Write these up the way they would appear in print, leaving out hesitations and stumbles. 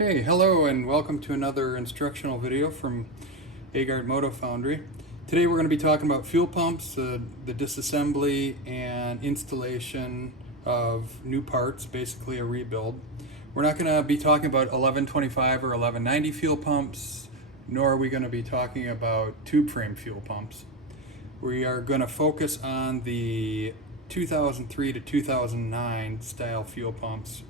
Okay, hello and welcome to another instructional video from Agard Moto Foundry. Today we're going to be talking about fuel pumps, the disassembly and installation of new parts, basically a rebuild. We're not going to be talking about 1125 or 1190 fuel pumps, nor are we going to be talking about tube frame fuel pumps. We are going to focus on the 2003 to 2009 style fuel pumps.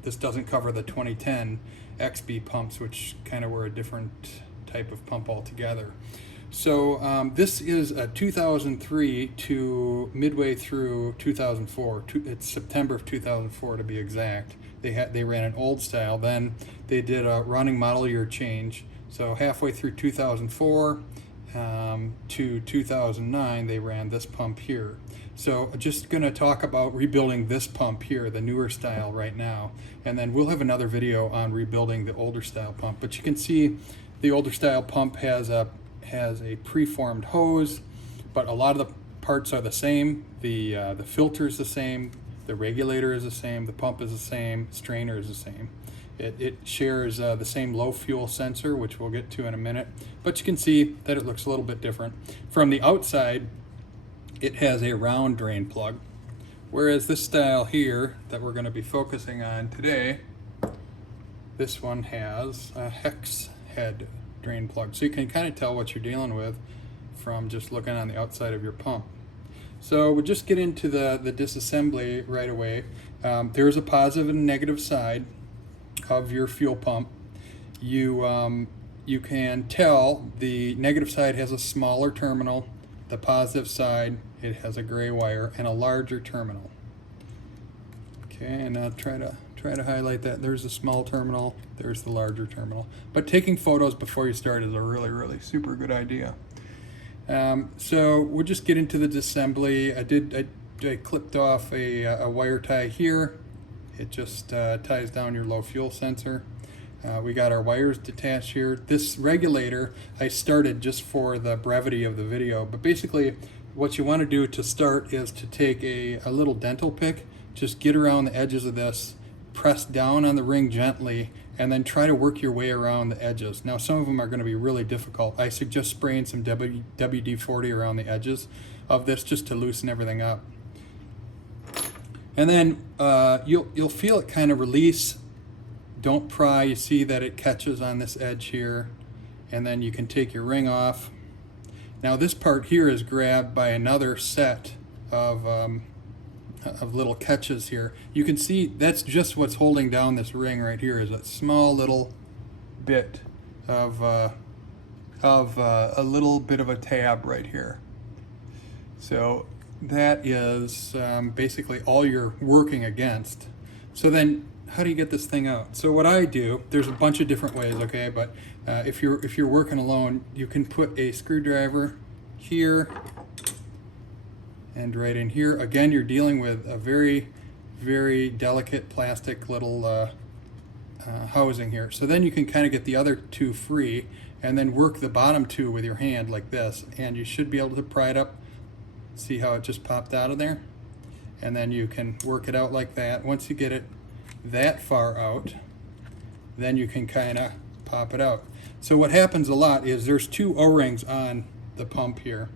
This doesn't cover the 2010 XB pumps, which kind of were a different type of pump altogether. So this is a 2003 to midway through 2004. It's September of 2004 to be exact. They ran an old style, then they did a running model year change. So halfway through 2004 to 2009, they ran this pump here. So just going to talk about rebuilding this pump here, the newer style right now, and then we'll have another video on rebuilding the older style pump. But you can see the older style pump has a preformed hose, but a lot of the parts are the same. The filter is the same, the regulator is the same, the pump is the same, strainer is the same. It shares the same low fuel sensor, which we'll get to in a minute, but you can see that it looks a little bit different. From the outside, it has a round drain plug, whereas this style here that we're going to be focusing on today, this one has a hex head drain plug. So you can kind of tell what you're dealing with from just looking on the outside of your pump. So we'll just get into the disassembly right away. There's a positive and negative side of your fuel pump. You can tell the negative side has a smaller terminal. The positive side, it has a gray wire and a larger terminal. Okay, and I'll try to highlight that. There's the small terminal, there's the larger terminal. But taking photos before you start is a really super good idea. So we'll just get into the disassembly. I clipped off a wire tie here. It just ties down your low fuel sensor. We got our wires detached here. This regulator I started just for the brevity of the video, but basically what you want to do to start is to take a little dental pick, just get around the edges of this, press down on the ring gently, and then try to work your way around the edges. Now some of them are going to be really difficult. I suggest spraying some WD-40 around the edges of this just to loosen everything up. And then you'll feel it kind of release. Don't pry. You see that it catches on this edge here, and then you can take your ring off. Now this part here is grabbed by another set of little catches here. You can see that's just what's holding down this ring right here, is a small little bit of a little bit of a tab right here. So that is basically all you're working against. So then how do you get this thing out? So what I do, there's a bunch of different ways, okay, but if you're working alone, you can put a screwdriver here and right in here. Again, you're dealing with a very delicate plastic little housing here. So then you can kind of get the other two free and then work the bottom two with your hand like this, and you should be able to pry it up. See how it just popped out of there? And then you can work it out like that. Once you get it that far out, then you can kind of pop it out. So what happens a lot is there's two O-rings on the pump here,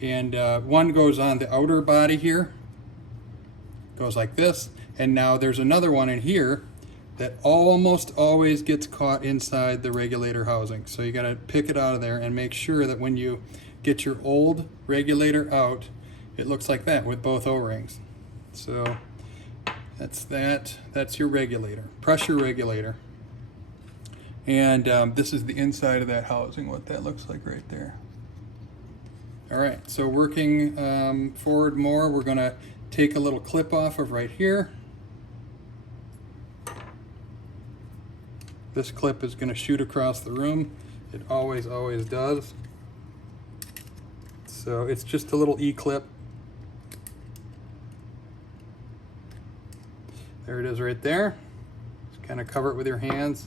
and one goes on the outer body here, goes like this, and now there's another one in here that almost always gets caught inside the regulator housing. So you got to pick it out of there and make sure that when you get your old regulator out, it looks like that with both O-rings. So that's your regulator, pressure regulator. And this is the inside of that housing, what that looks like right there. All right, so working forward more, we're gonna take a little clip off of right here. This clip is gonna shoot across the room. It always does. So it's just a little E-clip. There it is right there. Just kind of cover it with your hands.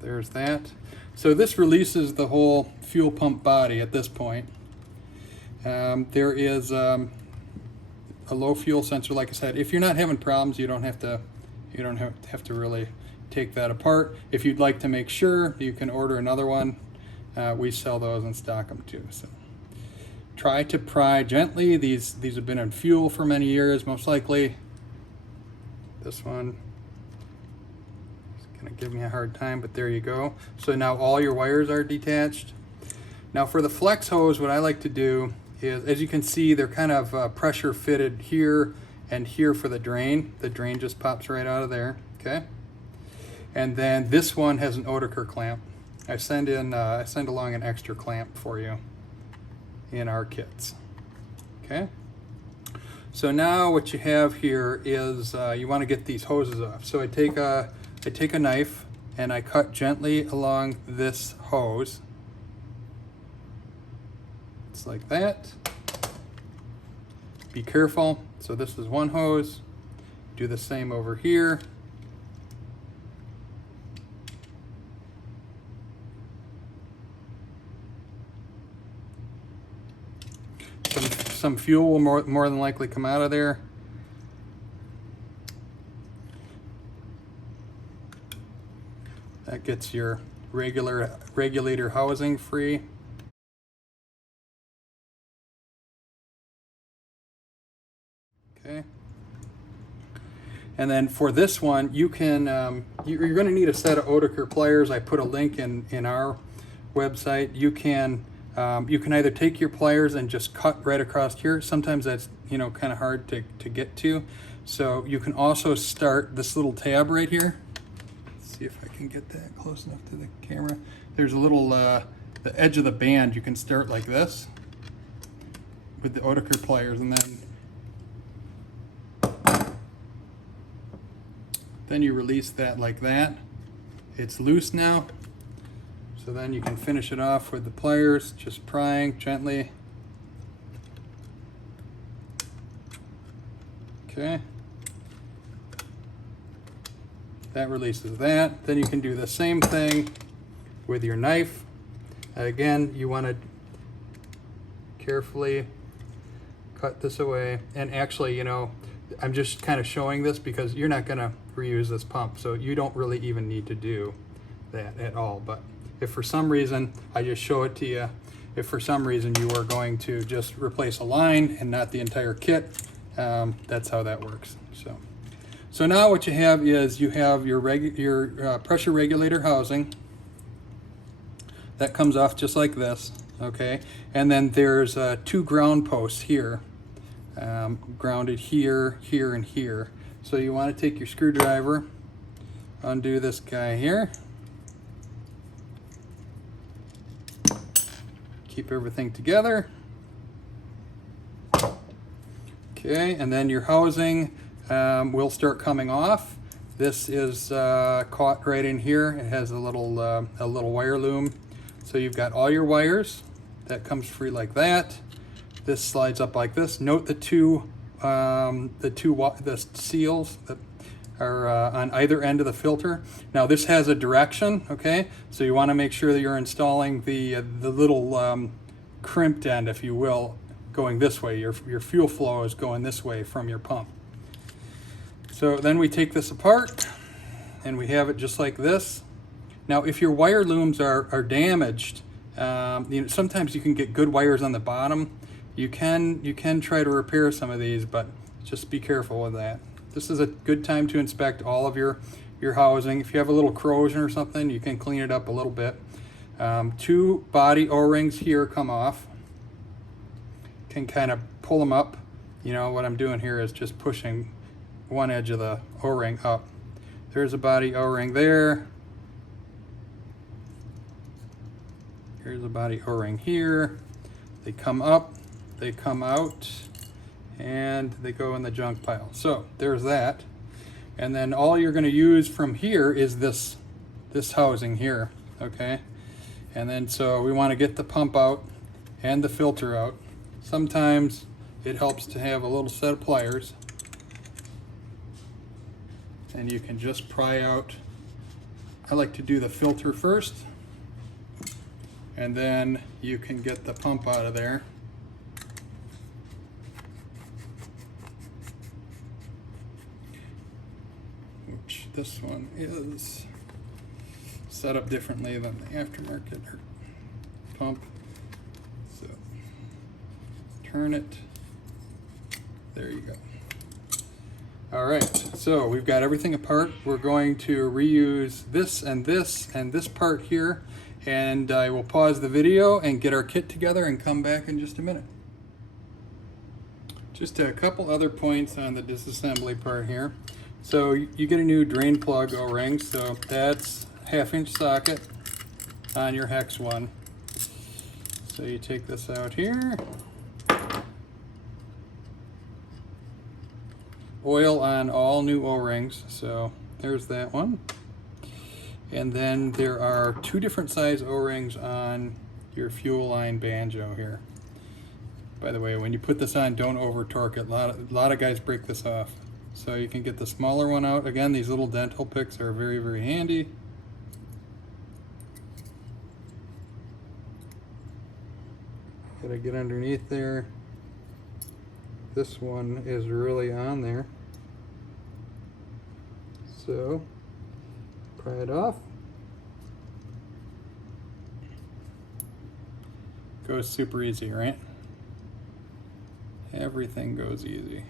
There's that. So this releases the whole fuel pump body at this point. There is a low fuel sensor, like I said. If you're not having problems, you don't have to really take that apart. If you'd like to make sure, you can order another one. We sell those and stock them too. So try to pry gently. These have been in fuel for many years, most likely. This one is gonna give me a hard time, but there you go. So now all your wires are detached. Now for the flex hose, what I like to do is, as you can see, they're kind of pressure fitted here and here for the drain. The drain just pops right out of there, okay? And then this one has an Oetiker clamp. I send along an extra clamp for you in our kits, okay? So now what you have here is you want to get these hoses off. So I take a knife and I cut gently along this hose. It's like that. Be careful. So this is one hose. Do the same over here. Some fuel will more than likely come out of there. That gets your regulator housing free. Okay. And then for this one, you can you're going to need a set of Oetiker pliers. I put a link in our website. You can either take your pliers and just cut right across here. Sometimes that's kind of hard to get to. So you can also start this little tab right here. Let's see if I can get that close enough to the camera. There's a little the edge of the band. You can start like this with the Oetiker pliers, and then you release that like that. It's loose now. So then you can finish it off with the pliers, just prying gently. Okay. That releases that. Then you can do the same thing with your knife. Again, you want to carefully cut this away. And actually, I'm just kind of showing this because you're not going to reuse this pump, so you don't really even need to do that at all. But if for some reason, I just show it to you, if for some reason you are going to just replace a line and not the entire kit, that's how that works. So now what you have is you have your pressure regulator housing that comes off just like this, okay? And then there's 2 ground posts here, grounded here, here, and here. So you want to take your screwdriver, undo this guy here, keep everything together. Okay, and then your housing will start coming off. This is caught right in here. It has a little wire loom. So you've got all your wires. That comes free like that. This slides up like this. Note the seals that are on either end of the filter. Now this has a direction, okay? So you want to make sure that you're installing the little crimped end, if you will, going this way. Your fuel flow is going this way from your pump. So then we take this apart and we have it just like this. Now if your wire looms are damaged, sometimes you can get good wires on the bottom. You can try to repair some of these, but just be careful with that. This is a good time to inspect all of your housing. If you have a little corrosion or something, you can clean it up a little bit. 2 body O-rings here come off. Can kind of pull them up. What I'm doing here is just pushing one edge of the O-ring up. There's a body O-ring there. Here's a body O-ring here. They come up, they come out, and they go in the junk pile. So there's that. And then all you're going to use from here is this housing here, okay? And then so we want to get the pump out and the filter out. Sometimes it helps to have a little set of pliers, and you can just pry out. I like to do the filter first, and then you can get the pump out of there. Which this one is set up differently than the aftermarket pump. So turn it. There you go. All right, so we've got everything apart. We're going to reuse this and this and this part here, and I will pause the video and get our kit together and come back in just a minute. Just a couple other points on the disassembly part here. So you get a new drain plug O-ring, so that's 1/2-inch socket on your hex one. So you take this out here. Oil on all new O-rings, so there's that one. And then there are 2 different size O-rings on your fuel line banjo here. By the way, when you put this on, don't over torque it. A lot of guys break this off. So you can get the smaller one out. Again, these little dental picks are very, very handy. Gotta get underneath there. This one is really on there. So, pry it off. Goes super easy, right? Everything goes easy.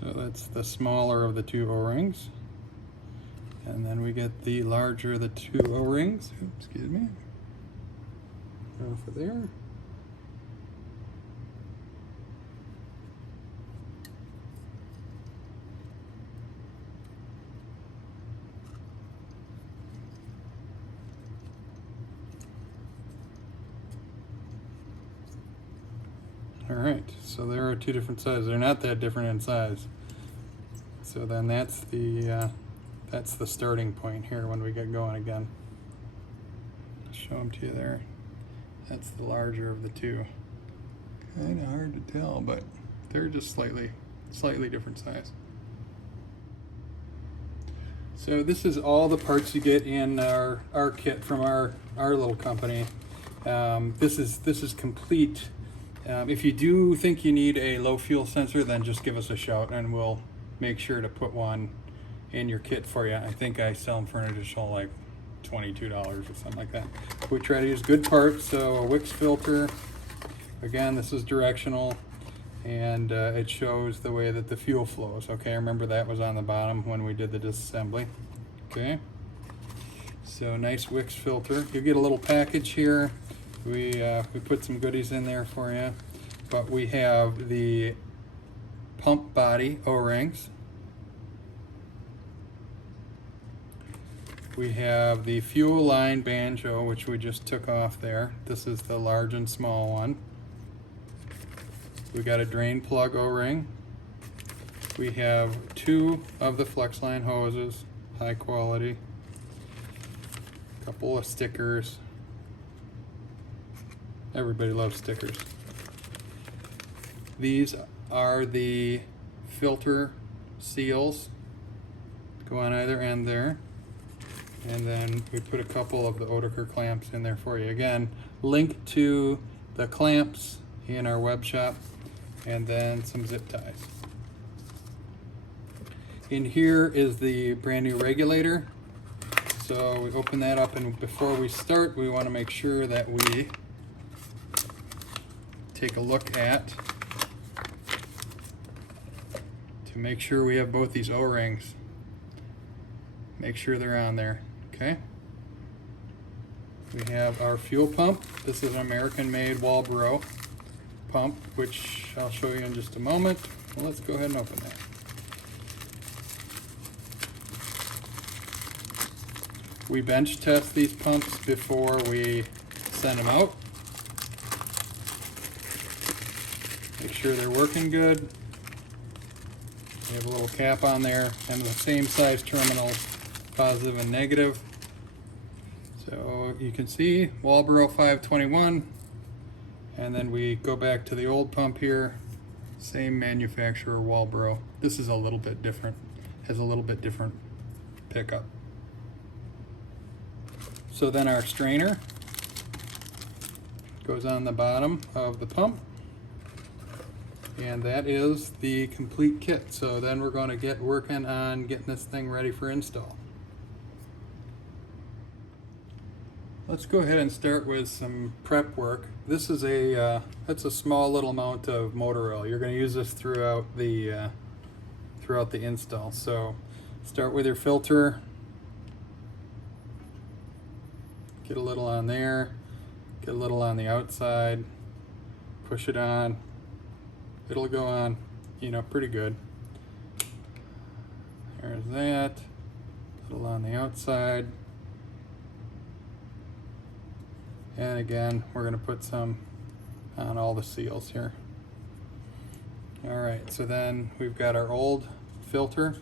So that's the smaller of the 2 O-rings. And then we get the larger of the 2 O-rings. Oops, excuse me. Off of there. All right, so there are 2 different sizes. They're not that different in size. So then that's the starting point here when we get going again. I'll show them to you there. That's the larger of the 2. Kind of hard to tell, but they're just slightly different size. So this is all the parts you get in our kit from our little company. This is complete. If you do think you need a low fuel sensor, then just give us a shout and we'll make sure to put one in your kit for you. I think I sell them for an additional like $22 or something like that. We try to use good parts, so a Wix filter. Again, this is directional, and it shows the way that the fuel flows. Okay, remember that was on the bottom when we did the disassembly. Okay, so nice Wix filter. You get a little package here. We put some goodies in there for you, but we have the pump body O-rings. We have the fuel line banjo, which we just took off there. This is the large and small one. We got a drain plug O-ring. We have 2 of the flex line hoses, high quality. A couple of stickers. Everybody loves stickers. These are the filter seals. Go on either end there. And then we put a couple of the Oetiker clamps in there for you. Again, link to the clamps in our web shop, and then some zip ties. In here is the brand new regulator. So we open that up, and before we start, we want to make sure that we take a look at to make sure we have both these O-rings. Make sure they're on there, okay? We have our fuel pump. This is an American-made Walbro pump, which I'll show you in just a moment. Well, let's go ahead and open that. We bench test these pumps before we send them out. Make sure they're working good. We have a little cap on there and the same size terminals, positive and negative. So you can see Walbro 521, and then we go back to the old pump here, same manufacturer Walbro. This is a little bit different, has a little bit different pickup. So then our strainer goes on the bottom of the pump, and that is the complete kit. So then we're going to get working on getting this thing ready for install. Let's go ahead and start with some prep work. This is that's a small little amount of motor oil. You're going to use this throughout the install. So start with your filter. Get a little on there. Get a little on the outside. Push it on. It'll go on, pretty good. There's that. A little on the outside. And again, we're going to put some on all the seals here. All right, so then we've got our old filter.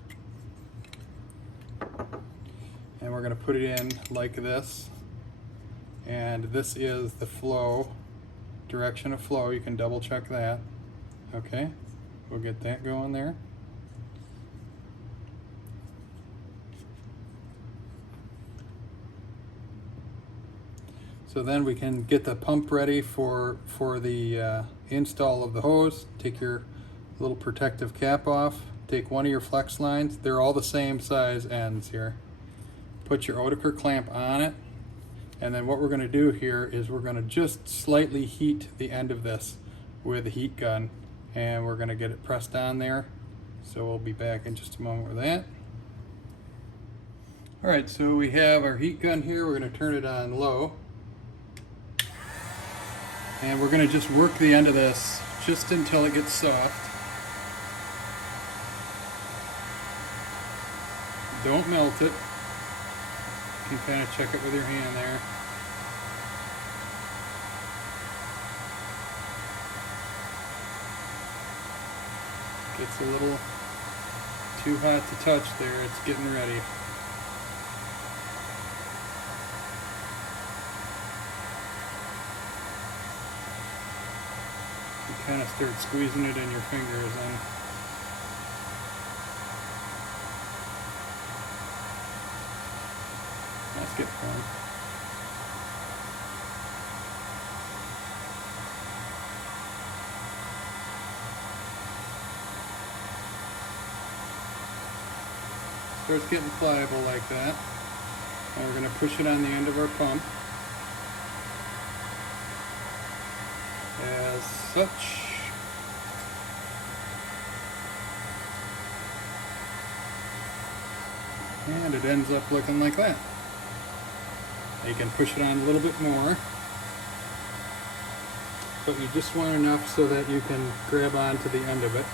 And we're going to put it in like this. And this is the flow, direction of flow. You can double check that. Okay, we'll get that going there. So then we can get the pump ready for the install of the hose. Take your little protective cap off. Take one of your flex lines. They're all the same size ends here. Put your Oetiker clamp on it. And then what we're going to do here is we're going to just slightly heat the end of this with a heat gun. And we're going to get it pressed on there. So we'll be back in just a moment with that. All right, so we have our heat gun here. We're going to turn it on low. And we're going to just work the end of this just until it gets soft. Don't melt it. You can kind of check it with your hand there. Gets a little too hot to touch there. It's getting ready. You kind of start squeezing it in your fingers and let's get fun. Starts getting pliable like that. And we're going to push it on the end of our pump. As such. And it ends up looking like that. You can push it on a little bit more, but you just want enough so that you can grab onto the end of it.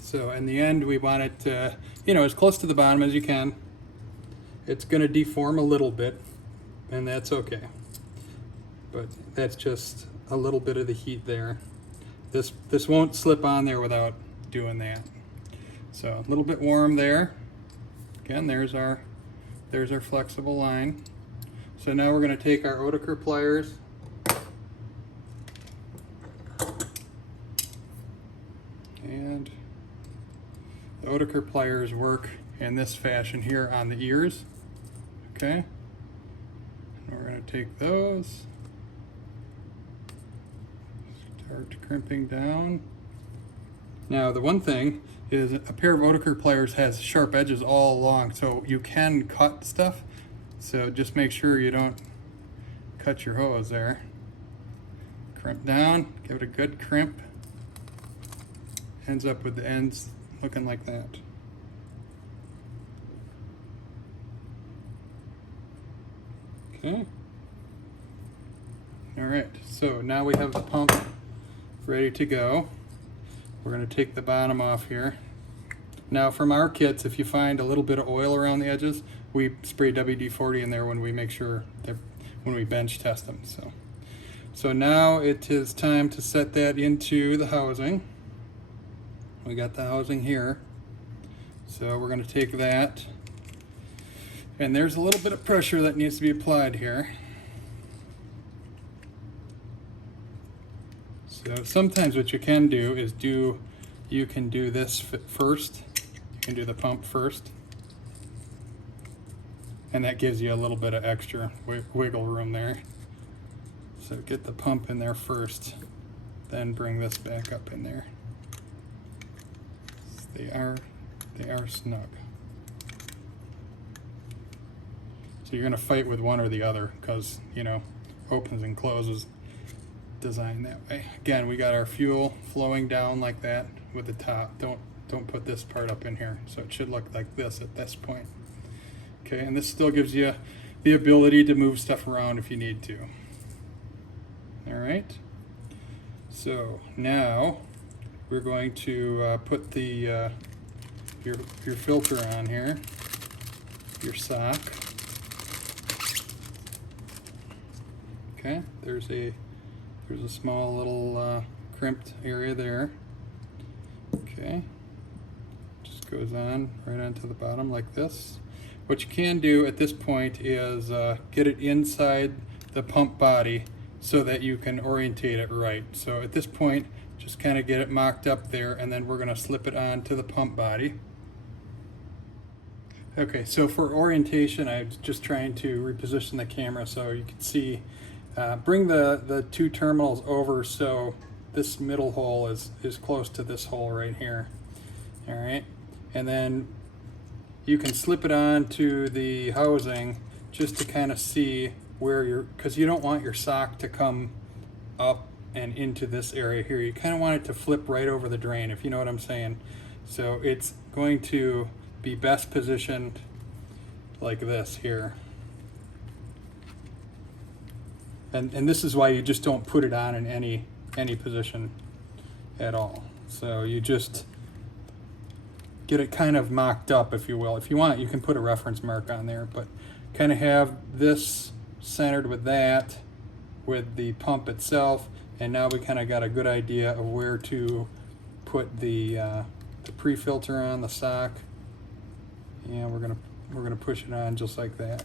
So in the end, we want it to, as close to the bottom as you can. It's going to deform a little bit, and that's okay. But that's just a little bit of the heat there. This won't slip on there without doing that. So a little bit warm there. Again, there's our flexible line. So now we're going to take our Oetiker pliers. And the Oetiker pliers work in this fashion here on the ears. Okay. And we're going to take those. Start crimping down. Now the one thing is a pair of Oetiker pliers has sharp edges all along, so you can cut stuff. So just make sure you don't cut your hose there. Crimp down, give it a good crimp. Ends up with the ends looking like that. Okay. All right, so now we have the pump ready to go. We're going to take the bottom off here. Now from our kits, if you find a little bit of oil around the edges, we spray WD-40 in there when we make sure that when we bench test them. So now it is time to set that into the housing. We got the housing here. So we're going to take that, and there's a little bit of pressure that needs to be applied here. So sometimes what you can do is you can do this first. You can do the pump first. And that gives you a little bit of extra wiggle room there. So get the pump in there first, then bring this back up in there. They are snug. So you're gonna fight with one or the other because, you know, opens and closes designed that way. Again, we got our fuel flowing down like that with the top. Don't put this part up in here. So it should look like this at this point. Okay, and this still gives you the ability to move stuff around if you need to. All right. So now we're going to put the your filter on here, your sock. Okay, there's a small little crimped area there. Okay, just goes on right onto the bottom like this. What you can do at this point is get it inside the pump body so that you can orientate it right. So at this point, just kind of get it mocked up there, and then we're going to slip it onto the pump body. Okay, so for orientation, I'm just trying to reposition the camera so you can see. Bring the two terminals over so this middle hole is close to this hole right here. All right, and then you can slip it on to the housing just to kind of see where because you don't want your sock to come up and into this area here. You kind of want it to flip right over the drain, if you know what I'm saying. So it's going to be best positioned like this here. And this is why you just don't put it on in any position at all. So you just get it kind of mocked up, if you will. If you want, you can put a reference mark on there, but kind of have this centered with that, with the pump itself, and now we kind of got a good idea of where to put the pre-filter on the sock. And we're gonna push it on just like that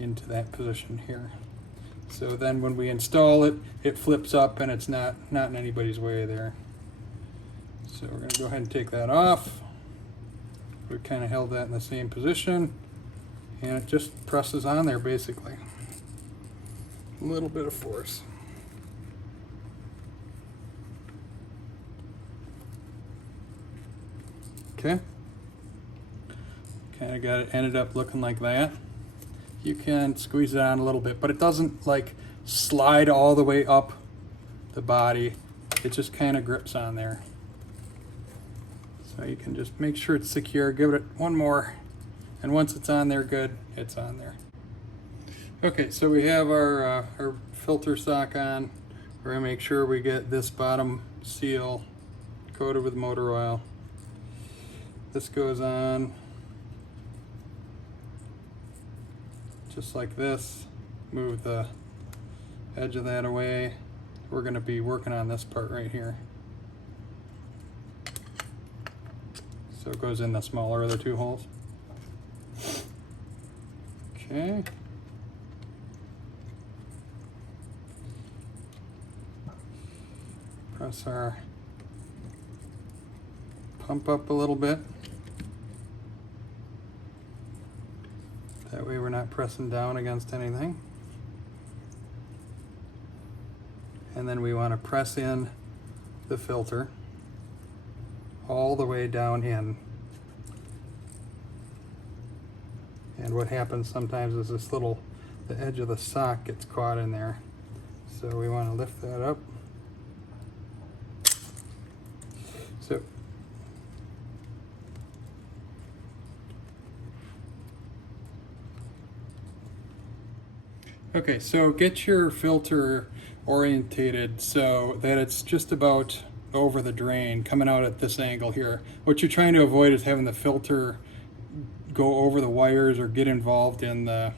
into that position here. So then when we install it, it flips up and it's not in anybody's way there. So we're going to go ahead and take that off. We kind of held that in the same position, and it just presses on there basically. A little bit of force. Okay. Kind of got it ended up looking like that. You can squeeze it on a little bit, but it doesn't like slide all the way up the body. It just kind of grips on there. So you can just make sure it's secure, give it one more, and once it's on there good, it's on there. Okay, so we have our filter sock on. We're gonna make sure we get this bottom seal coated with motor oil. This goes on just like this. Move the edge of that away. We're going to be working on this part right here. So it goes in the smaller of the two holes. Okay. Press our pump up a little bit. That way we're not pressing down against anything. And then we want to press in the filter all the way down in. And what happens sometimes is the edge of the sock gets caught in there. So we want to lift that up. So okay, so get your filter orientated so that it's just about over the drain, coming out at this angle here. What you're trying to avoid is having the filter go over the wires or get involved in the,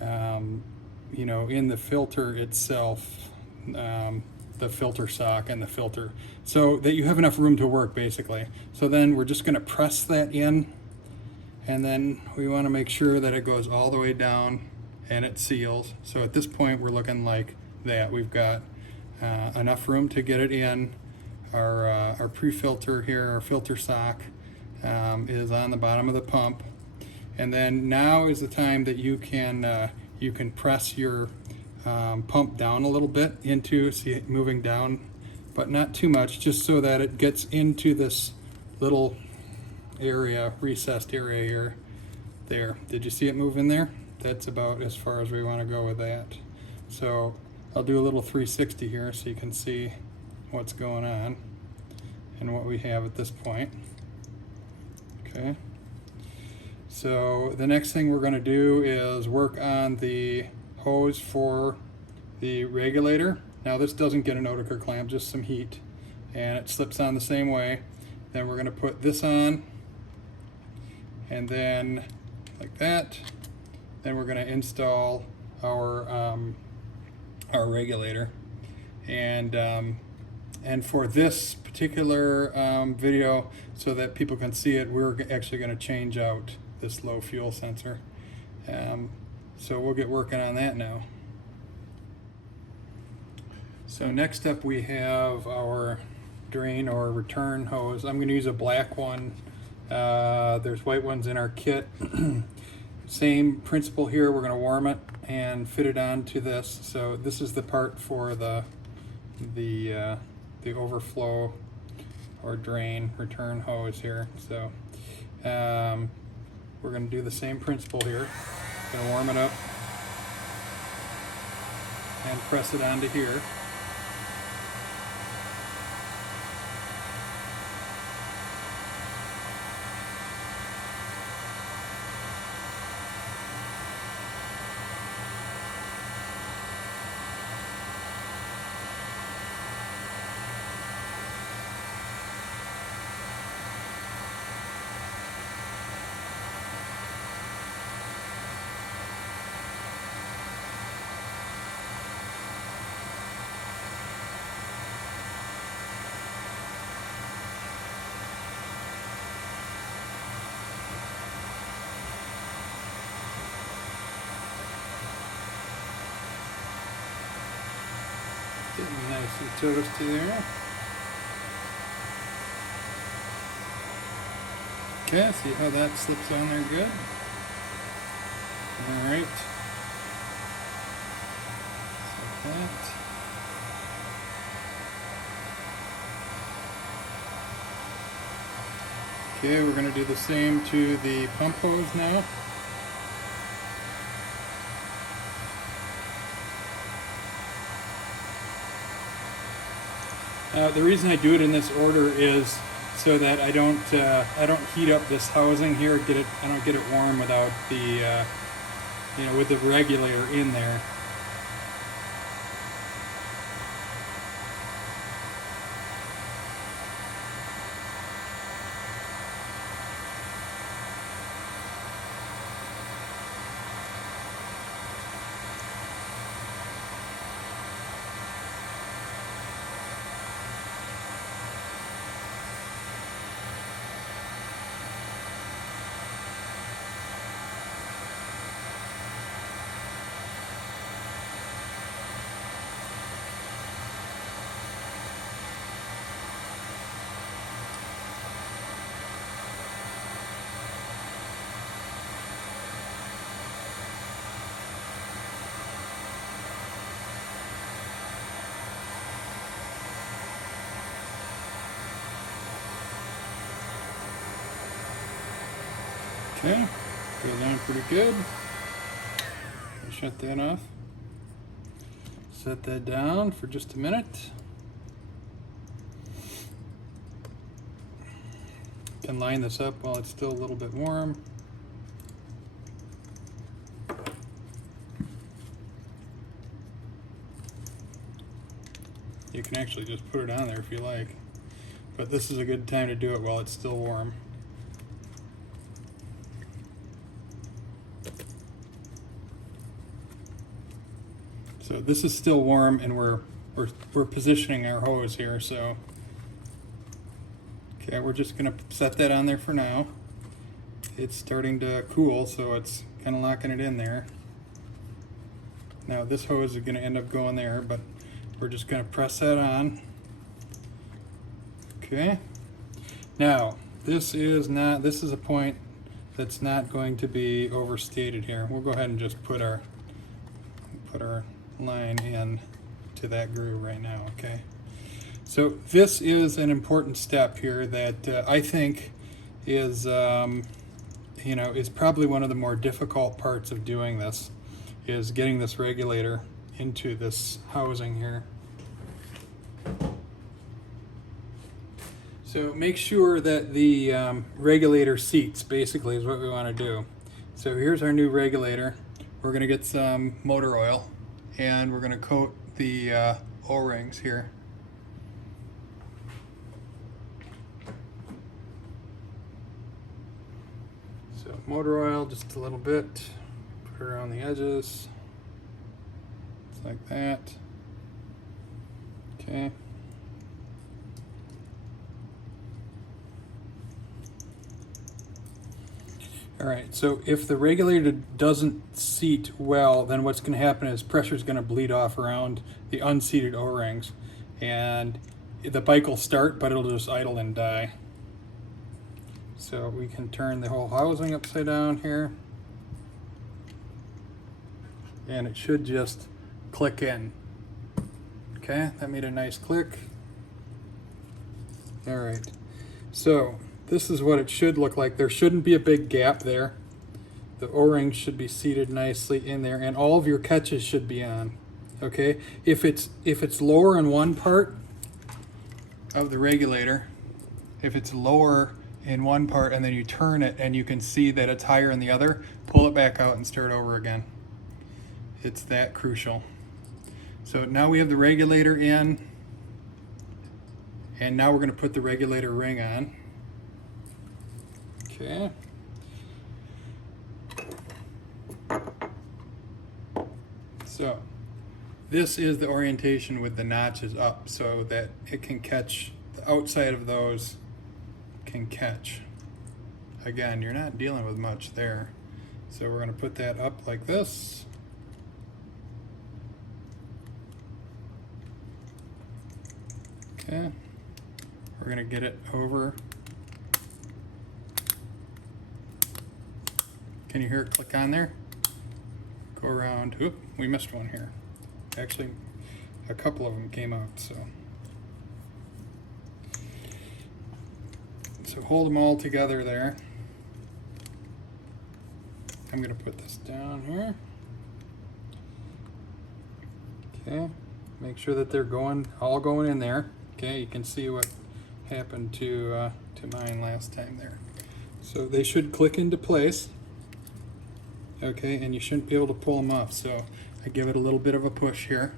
in the filter itself, the filter sock and the filter, so that you have enough room to work basically. So then we're just going to press that in, and then we want to make sure that it goes all the way down and it seals. So at this point we're looking like that. We've got enough room to get it in. Our pre-filter here, our filter sock, is on the bottom of the pump, and then now is the time that you can press your pump down a little bit see it moving down, but not too much, just so that it gets into this little area, recessed area here. There, did you see it move in there? That's about as far as we want to go with that. So I'll do a little 360 here so you can see what's going on and what we have at this point. Okay. So the next thing we're going to do is work on the hose for the regulator. Now this doesn't get an Oetiker clamp, just some heat, and it slips on the same way. Then we're going to put this on, and then like that. Then we're going to install our regulator, and for this particular video, so that people can see it, we're actually going to change out this low fuel sensor. So we'll get working on that now. So next up we have our drain or return hose. I'm going to use a black one. There's white ones in our kit. Same principle here. We're going to warm it and fit it onto this. So this is the part for the overflow or drain return hose here. So we're going to do the same principle here. Going to warm it up and press it onto here. Getting nice and toasty there. Okay, see how that slips on there good? Alright. Like that. Okay, we're going to do the same to the pump hose now. The reason I do it in this order is so that I don't heat up this housing here. I don't get it warm without the with the regulator in there. Okay, goes on pretty good. I'll shut that off. Set that down for just a minute. Can line this up while it's still a little bit warm. You can actually just put it on there if you like, but this is a good time to do it while it's still warm. So this is still warm, and we're positioning our hose here. So okay, we're just gonna set that on there for now. It's starting to cool, so it's kind of locking it in there. Now this hose is gonna end up going there, but we're just gonna press that on. Okay. Now this is a point that's not going to be overstated here. We'll go ahead and just put our line in to that groove right now. Okay, So this is an important step here that I think is, is probably one of the more difficult parts of doing this, is getting this regulator into this housing here. So make sure that the regulator seats basically is what we want to do. So here's our new regulator. We're going to get some motor oil and we're going to coat the O-rings here. So motor oil, just a little bit, put it around the edges, just like that. Okay. All right, so if the regulator doesn't seat well, then what's going to happen is pressure is going to bleed off around the unseated O-rings, and the bike will start, but it'll just idle and die. So we can turn the whole housing upside down here, and it should just click in. Okay, that made a nice click. All right, so this is what it should look like. There shouldn't be a big gap there. The O-ring should be seated nicely in there, and all of your catches should be on. Okay, if it's lower in one part of the regulator, if it's lower in one part and then you turn it and you can see that it's higher in the other, pull it back out and start over again. It's that crucial. So now we have the regulator in, and now we're going to put the regulator ring on. Okay. So this is the orientation with the notches up so that it can catch, the outside of those can catch. Again, you're not dealing with much there. So we're going to put that up like this. Okay. We're going to get it over. Can you hear it click on there? Go around. Oop, we missed one here. Actually, a couple of them came out, so hold them all together there. I'm going to put this down here. Okay, make sure that they're all going in there. Okay, you can see what happened to mine last time there. So they should click into place. Okay, and you shouldn't be able to pull them off. So I give it a little bit of a push here.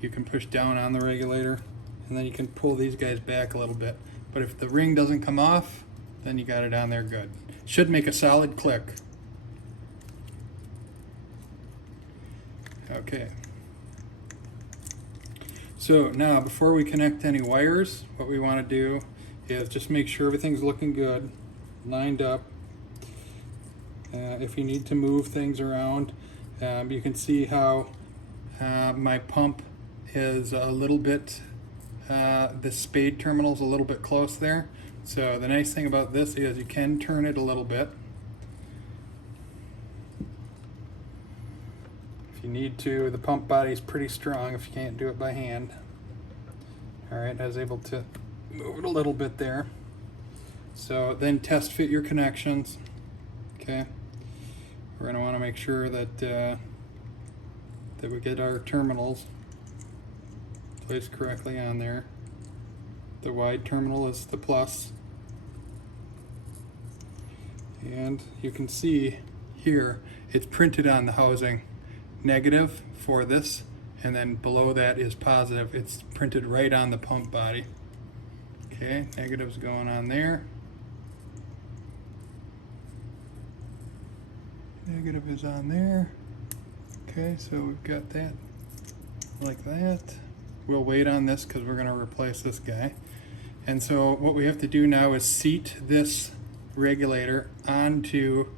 You can push down on the regulator, and then you can pull these guys back a little bit. But if the ring doesn't come off, then you got it on there good. Should make a solid click. Okay. So now, before we connect any wires, what we want to do is just make sure everything's looking good, lined up. If you need to move things around, you can see how my pump is a little bit, the spade terminal's a little bit close there. So the nice thing about this is you can turn it a little bit. If you need to, the pump body is pretty strong if you can't do it by hand. All right, I was able to move it a little bit there. So then test fit your connections. Okay. We're going to want to make sure that that we get our terminals placed correctly on there. The wide terminal is the plus. And you can see here it's printed on the housing negative for this, and then below that is positive. It's printed right on the pump body. Okay, negative's going on there. Negative is on there. Okay, so we've got that like that. We'll wait on this because we're going to replace this guy. And so what we have to do now is seat this regulator onto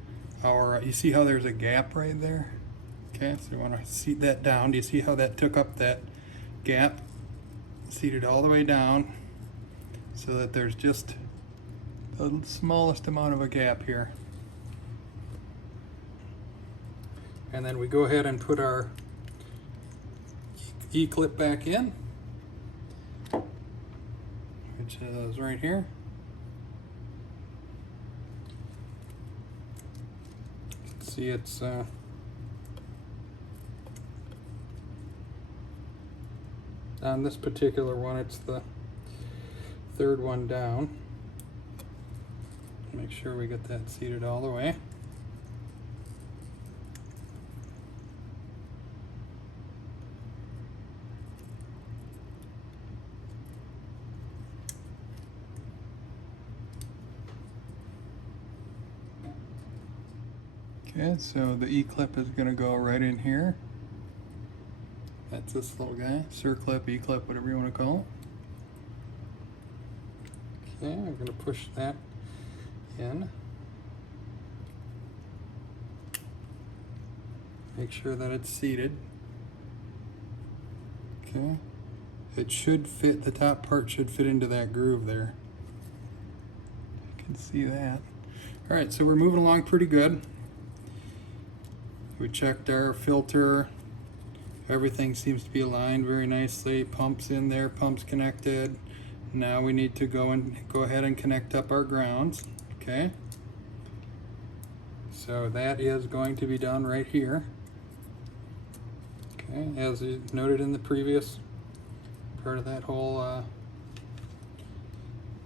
our, you see how there's a gap right there? Okay, so you want to seat that down. Do you see how that took up that gap? Seat it all the way down so that there's just the smallest amount of a gap here. And then we go ahead and put our E-clip back in. which is right here. See, it's on this particular one, it's the third one down. Make sure we get that seated all the way. Okay, so the E-clip is going to go right in here. That's this little guy, C-clip, E-clip, whatever you want to call it. Okay, I'm going to push that in. Make sure that it's seated. Okay, it should fit, the top part should fit into that groove there. You can see that. All right, so we're moving along pretty good. We checked our filter. Everything seems to be aligned very nicely. Pumps in there, pumps connected. Now we need to go ahead and connect up our grounds. Okay. So that is going to be done right here. Okay, as noted in the previous part of that whole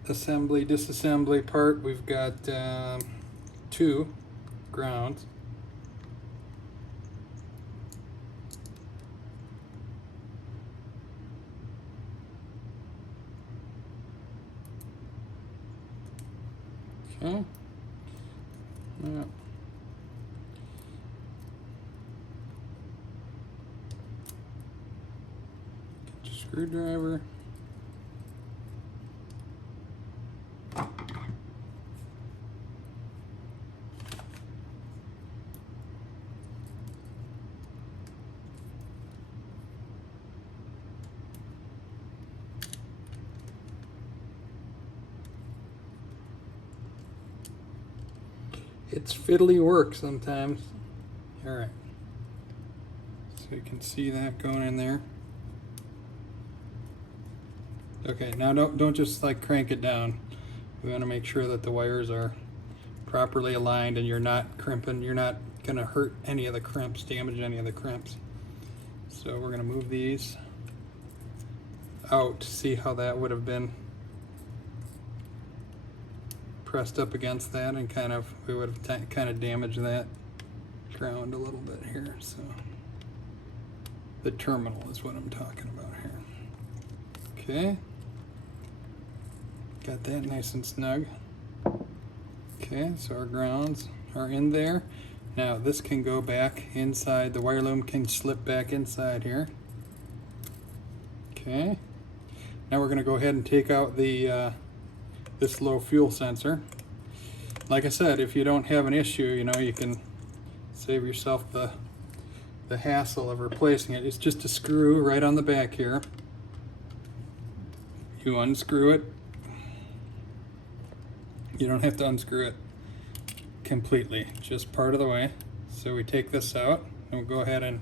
assembly, disassembly part, we've got 2 grounds. Okay. Yeah. Get your screwdriver. It's fiddly work sometimes. All right. So you can see that going in there. Okay, now don't just like crank it down. We want to make sure that the wires are properly aligned and you're not crimping, you're not going to hurt any of the crimps, damage any of the crimps. So we're going to move these out to see how that would have been pressed up against that, and we would have kind of damaged that ground a little bit here. So the terminal is what I'm talking about here. Okay, got that nice and snug. Okay, so our grounds are in there. Now this can go back inside, the wire loom can slip back inside here. Okay, now we're going to go ahead and take out the this low fuel sensor. Like I said, if you don't have an issue, you know, you can save yourself the hassle of replacing it. It's just a screw right on the back here. You unscrew it. You don't have to unscrew it completely, just part of the way. So we take this out and we'll go ahead and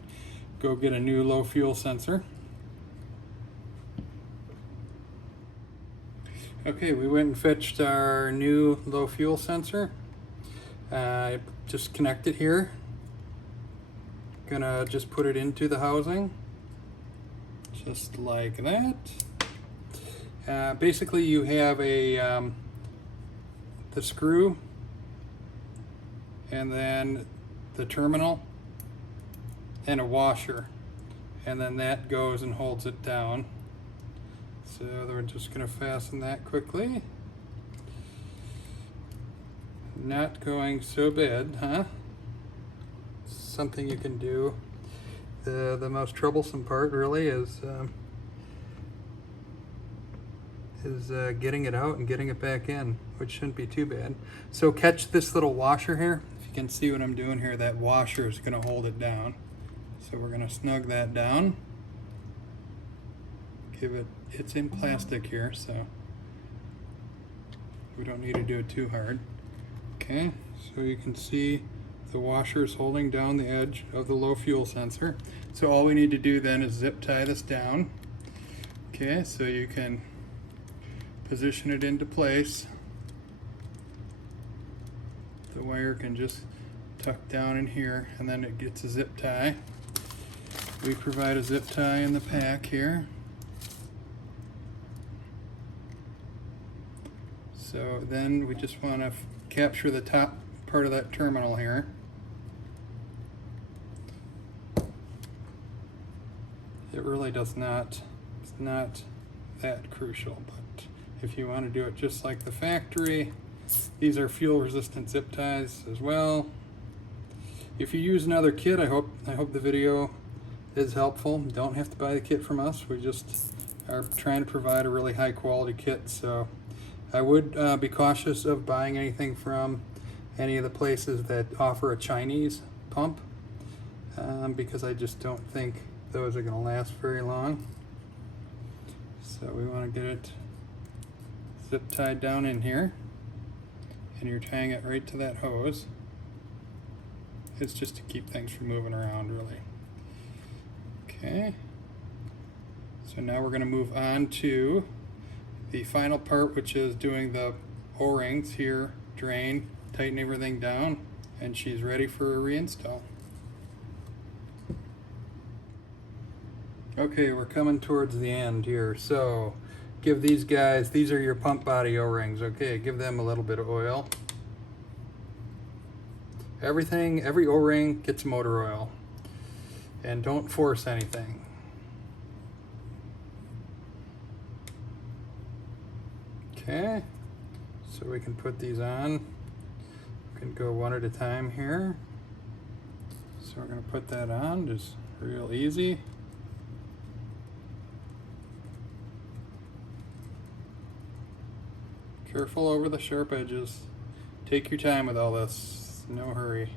go get a new low fuel sensor. Okay, we went and fetched our new low fuel sensor. Just connect it here. Gonna just put it into the housing, just like that. Basically, you have the screw, and then the terminal, and a washer, and then that goes and holds it down. So we're just going to fasten that quickly. Not going so bad, huh? Something you can do. The most troublesome part really is getting it out and getting it back in, which shouldn't be too bad. So catch this little washer here. If you can see what I'm doing here, that washer is going to hold it down. So we're going to snug that down. It's in plastic here, so we don't need to do it too hard. Okay, so you can see the washer is holding down the edge of the low fuel sensor. So all we need to do then is zip tie this down. Okay, so you can position it into place. The wire can just tuck down in here, and then it gets a zip tie. We provide a zip tie in the pack here. So then we just want to capture the top part of that terminal here. It really does not, it's not that crucial, but if you want to do it just like the factory, these are fuel resistant zip ties as well. If you use another kit, I hope the video is helpful. You don't have to buy the kit from us. We just are trying to provide a really high quality kit. So I would be cautious of buying anything from any of the places that offer a Chinese pump, because I just don't think those are going to last very long. So we want to get it zip tied down in here, and you're tying it right to that hose. It's just to keep things from moving around, really. Okay, so now we're going to move on to the final part, which is doing the O-rings here, drain, tighten everything down, and she's ready for a reinstall. Okay, we're coming towards the end here. So give these guys, these are your pump body O-rings, okay, give them a little bit of oil. Every O-ring gets motor oil, and don't force anything. Okay, so we can put these on. We can go one at a time here. So we're going to put that on, just real easy. Careful over the sharp edges. Take your time with all this, no hurry.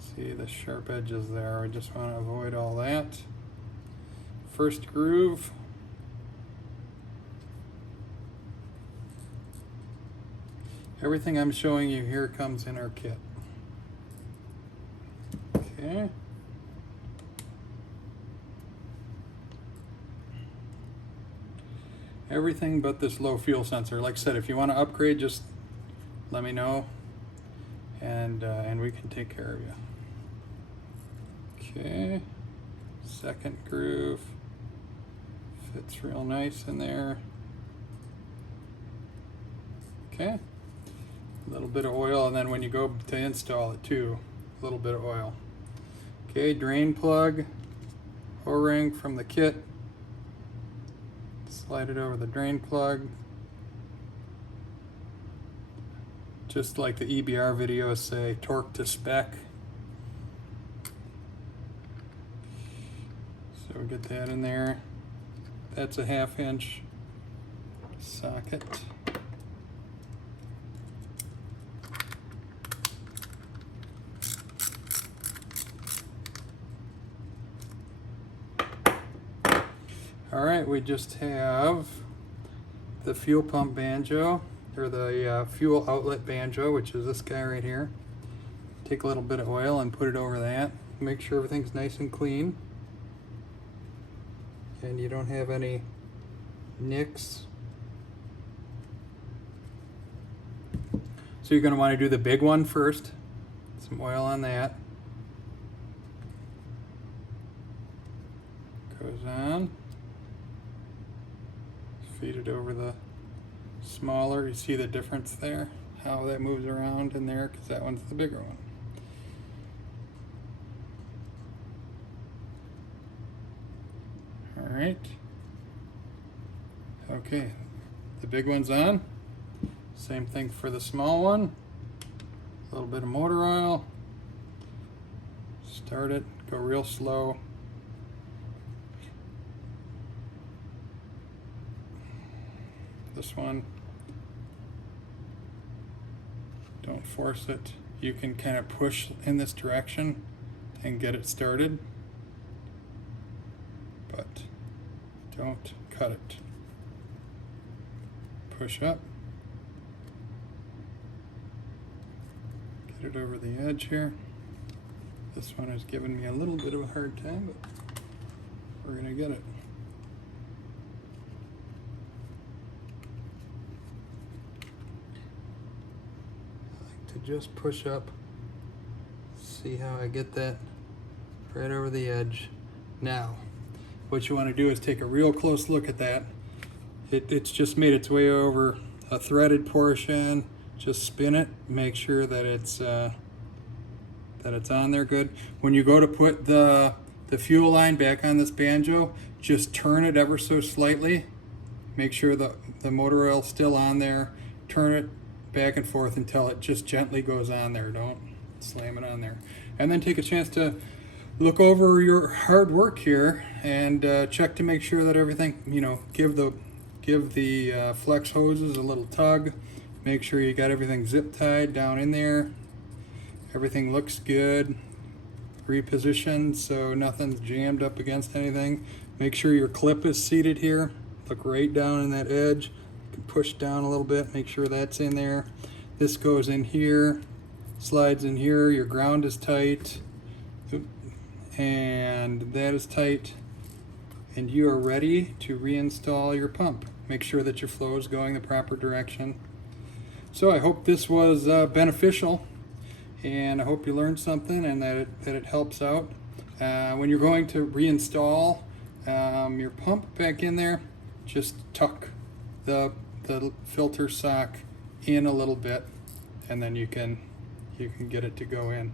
See the sharp edges there, I just want to avoid all that. First groove. Everything I'm showing you here comes in our kit. Okay. Everything but this low fuel sensor. Like I said, if you want to upgrade, just let me know, and we can take care of you. Okay, second groove fits real nice in there. Okay, a little bit of oil, and then when you go to install it too, a little bit of oil. Okay, drain plug, O-ring from the kit. Slide it over the drain plug. Just like the EBR videos say, torque to spec. So we get that in there. That's a 1/2 inch socket. All right, we just have the fuel pump banjo, or the fuel outlet banjo, which is this guy right here. Take a little bit of oil and put it over that. Make sure everything's nice and clean, and you don't have any nicks. So you're going to want to do the big one first. Some oil on that. Goes on. Feed it over the smaller. You see the difference there? How that moves around in there, because that one's the bigger one. All right. Okay, the big one's on. Same thing for the small one. A little bit of motor oil. Start it, go real slow. This one, don't force it. You can kind of push in this direction and get it started, but don't cut it. Push up, get it over the edge here. This one is giving me a little bit of a hard time, but we're gonna get it. to just push up. See how I get that right over the edge. Now, what you want to do is take a real close look at that. It's just made its way over a threaded portion. Just spin it, make sure that it's on there good. When you go to put the fuel line back on this banjo, just turn it ever so slightly. Make sure the motor oil's still on there. Turn it back and forth until it just gently goes on there. Don't slam it on there. And then take a chance to look over your hard work here and check to make sure that everything, give the flex hoses a little tug. Make sure you got everything zip tied down in there. Everything looks good. Repositioned so nothing's jammed up against anything. Make sure your clip is seated here. Look right down in that edge. You can push down a little bit, make sure that's in there. This goes in here, slides in here. Your ground is tight, and that is tight. And you are ready to reinstall your pump. Make sure that your flow is going the proper direction. So I hope this was beneficial, and I hope you learned something and that it helps out. When you're going to reinstall your pump back in there, just tuck the filter sock in a little bit, and then you can get it to go in.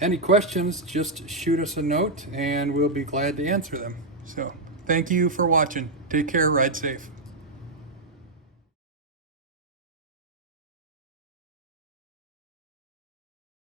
Any questions, just shoot us a note and we'll be glad to answer them. So thank you for watching. Take care, ride safe.